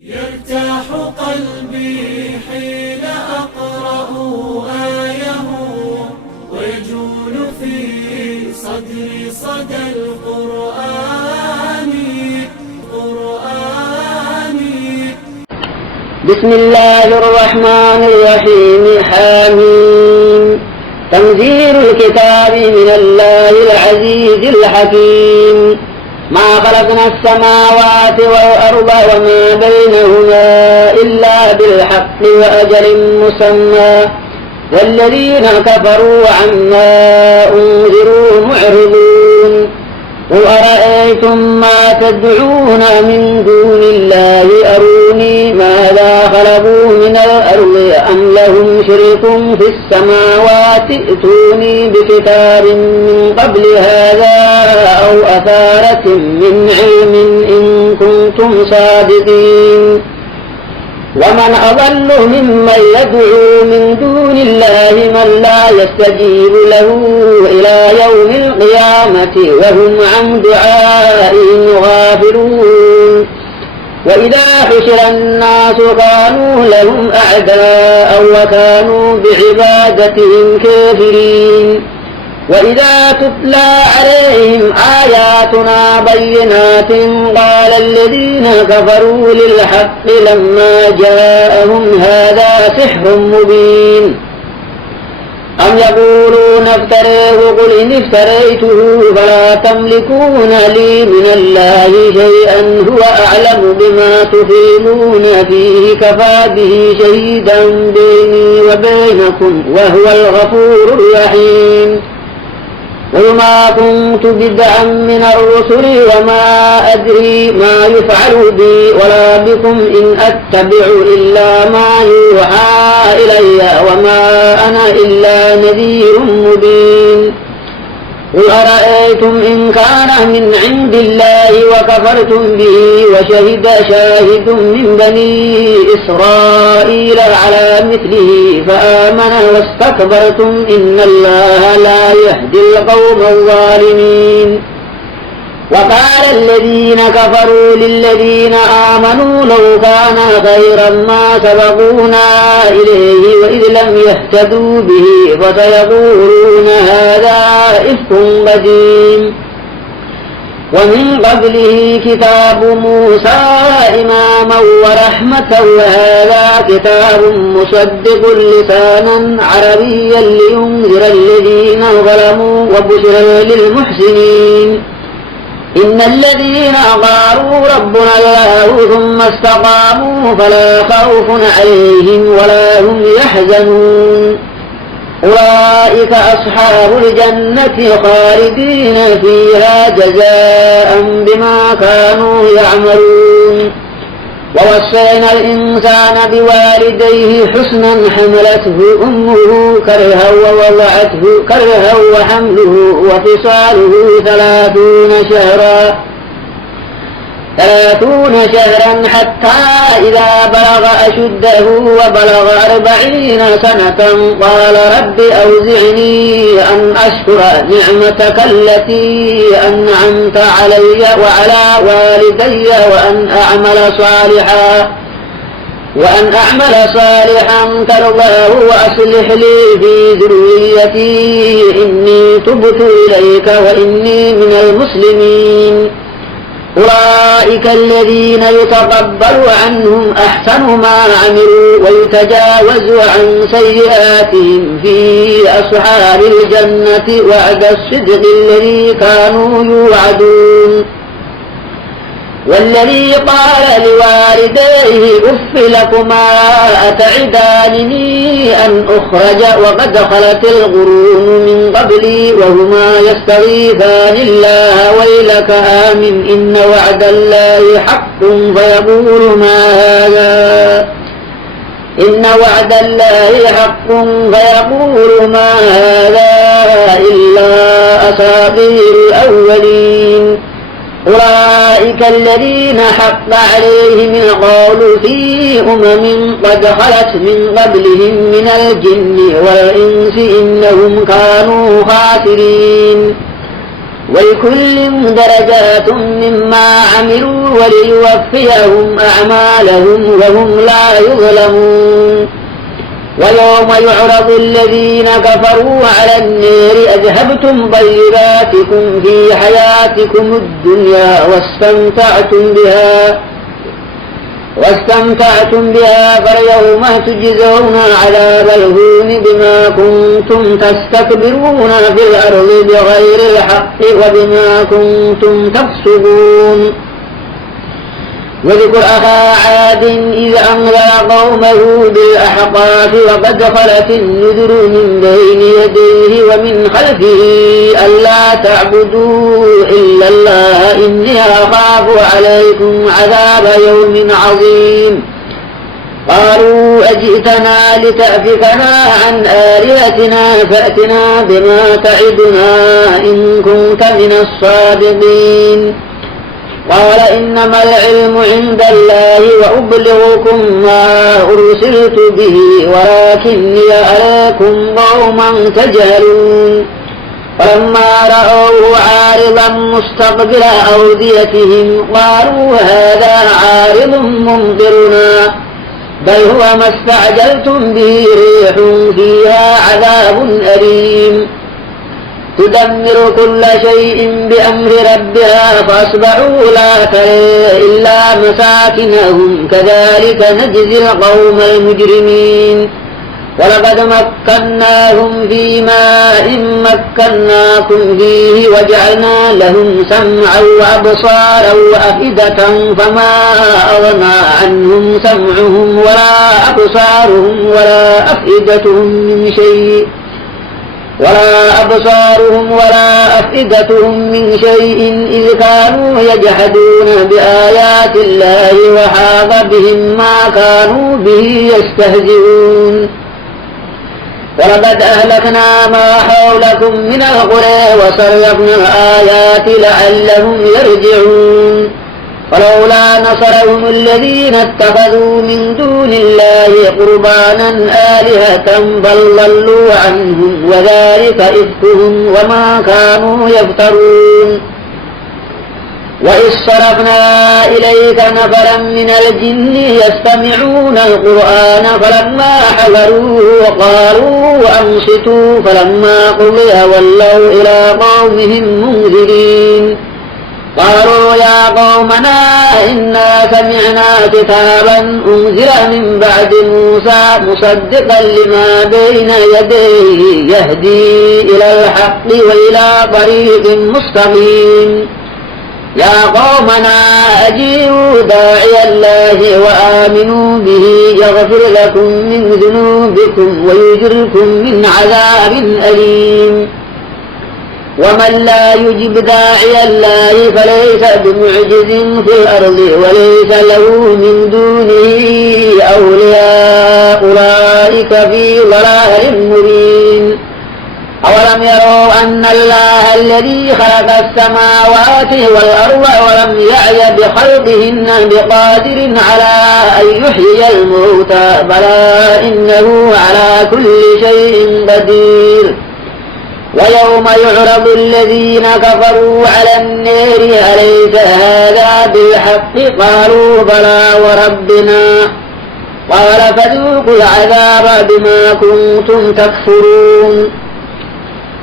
يرتاح قلبي حين أقرأ آيه ويجول في صدري صدى القرآن. بسم الله الرحمن الرحيم. حميم. تنزيل الكتاب من الله العزيز الحكيم. ما خلقنا السماوات والأرض وما بينهما إلا بالحق وأجل مسمى والذين كفروا عما أنذروا معرضون. قل أرأيتم ما تدعون من دون الله أروني ماذا خلقوا من الأرض أم لهم شرك في السماوات ائتوني بكتاب من قبل هذا أو أثارة من علم إن كنتم صادقين. ومن أضل ممن يدعو من دون الله من لا يستجيب له إلى يوم القيامة وهم عن دعائهم غافلون. وإذا حشر الناس كانوا لهم أعداء وكانوا بعبادتهم كافرين. وإذا تتلى عليهم آياتنا بينات قال الذين كفروا للحق لما جاءهم هذا سحر مبين. أم يقولون افتريه قل إن افتريته فلا تملكون لي من الله شيئا هو أعلم بما تفيضون فيه كفى به شهيدا بيني وبينكم وهو الغفور الرحيم. قل ما كنت بدعا من الرسل وما أدري ما يفعل بي ولا بكم إن أتبع إلا ما يوحى إلي وما أنا إلا نذير مبين. قل أرأيتم إن كان من عند الله وكفرتم به وشهد شاهد من بني إسرائيل على مثله فآمن واستكبرتم إن الله لا يهدي القوم الظالمين. وقال الذين كفروا للذين آمنوا لو كان خيرا ما سبقونا إليه وإذ لم يهتدوا به فسيقولون هذا إفك قديم. ومن قبله كتاب موسى إماما ورحمة وهذا كتاب مصدق لسانا عربيا لينذر الذين ظلموا وبشرى للمحسنين. إن الذين قالوا ربنا الله ثم استقاموا فلا خوف عليهم ولا هم يحزنون. أولئك أصحاب الجنة خالدين فيها جزاء بما كانوا يعملون. ووصينا الإنسان بوالديه حسنا حملته أمه كرها ووضعته كرها وحمله وفصاله 30 شهرا حتى إذا بلغ أشده وبلغ 40 سنة قال رب أوزعني أن أشكر نعمتك التي أنعمت علي وعلى والدي وأن أعمل صالحا ترضاه وأصلح لي في ذريتي إني تبت إليك وإني من المسلمين. أولئك الذين يتقبل عنهم أحسن ما عملوا ويتجاوز عن سيئاتهم في أصحاب الجنة وعد الصدق الذي كانوا يوعدون. والذي قال لوالديه أف لكما أتعدانني أن أخرج وقد خلت القرون من قبلي وهما يستغيثان الله ويلك آمن إن وعد الله حق فيقول ما هذا إلا أساطير الأولين. أولئك الذين حق عليهم القول في قد خلت من قبلهم من الجن والإنس إنهم كانوا خاسرين. ولكل درجات مما عملوا وليوفيهم أعمالهم وهم لا يظلمون. ويوم يعرض الذين كفروا على النار أذهبتم طيباتكم في حياتكم الدنيا واستمتعتم بها فاليوم تجزون عذاب الهون بما كنتم تستكبرون في الأرض بغير الحق وبما كنتم تفسقون. واذكر أخا عاد إذ أنذر قومه بالأحقاف وقد خلت النذر من بين يديه ومن خلفه ألا تعبدوا إلا الله إني أخاف عليكم عذاب يوم عظيم. قالوا أجئتنا لتأفكنا عن آلهتنا فأتنا بما تعدنا إن كنت من الصادقين. قال إنما العلم عند الله وأبلغكم ما أرسلت به ولكني أراكم قوما تجهلون. فلما رأوه عارضا مستقبل أوديتهم قالوا هذا عارض ممطرنا بل هو ما استعجلتم به ريح فيها عذاب أليم تدمر كل شيء بأمر ربها فأصبحوا لا ترى إلا مساكنهم كذلك نجزي القوم المجرمين. ولقد مكناهم في ماء مكناكم فيه وجعلنا لهم سمعا وأبصارا وأفئدة فما أغنى عنهم سمعهم ولا أبصارهم ولا أفئدتهم من شيء إذ كانوا يجحدون بآيات الله وحاق بهم ما كانوا به يستهزئون. ولقد أهلكنا ما حولكم من القرى وصرفنا الآيات لعلهم يرجعون. فلولا نصرهم الذين اتخذوا من دون الله قربانا آلهة بل ضلوا عنهم وذلك إفكهم وما كانوا يفترون. وإذ صرفنا إليك نفرا من الجن يستمعون القرآن فلما حضروه قالوا أنصتوا فلما قضي ولوا إلى قومهم منذرين. قالوا يا قومنا إنا سمعنا كتابا أنزل من بعد موسى مصدقا لما بين يديه يهدي إلى الحق وإلى طريق مستقيم. يا قومنا أجيبوا داعي الله وآمنوا به يغفر لكم من ذنوبكم ويجركم من عذاب أليم. ومن لا يجب داعي الله فليس بمعجز في الأرض وليس له من دونه أولياء أولئك في ضلال مبين. أولم يروا أن الله الذي خلق السماوات والأرض ولم يعي بخلقهن بقادر على أن يحيي الموتى بلى إنه على كل شيء قدير. ويوم يعرض الذين كفروا على النار أليس هذا بالحق قالوا بلى وربنا قال فذوقوا العذاب بما كنتم تكفرون.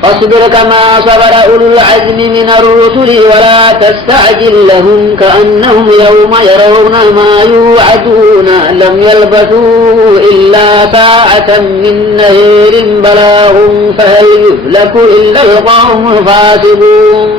فاصبر كما صبر أولو العزم من الرسل ولا تستعجل لهم كأنهم يوم يرون ما يوعدون لم يلبثوا إلا ساعة من نهار بلاغ فهل يهلك إلا القوم الفاسقون.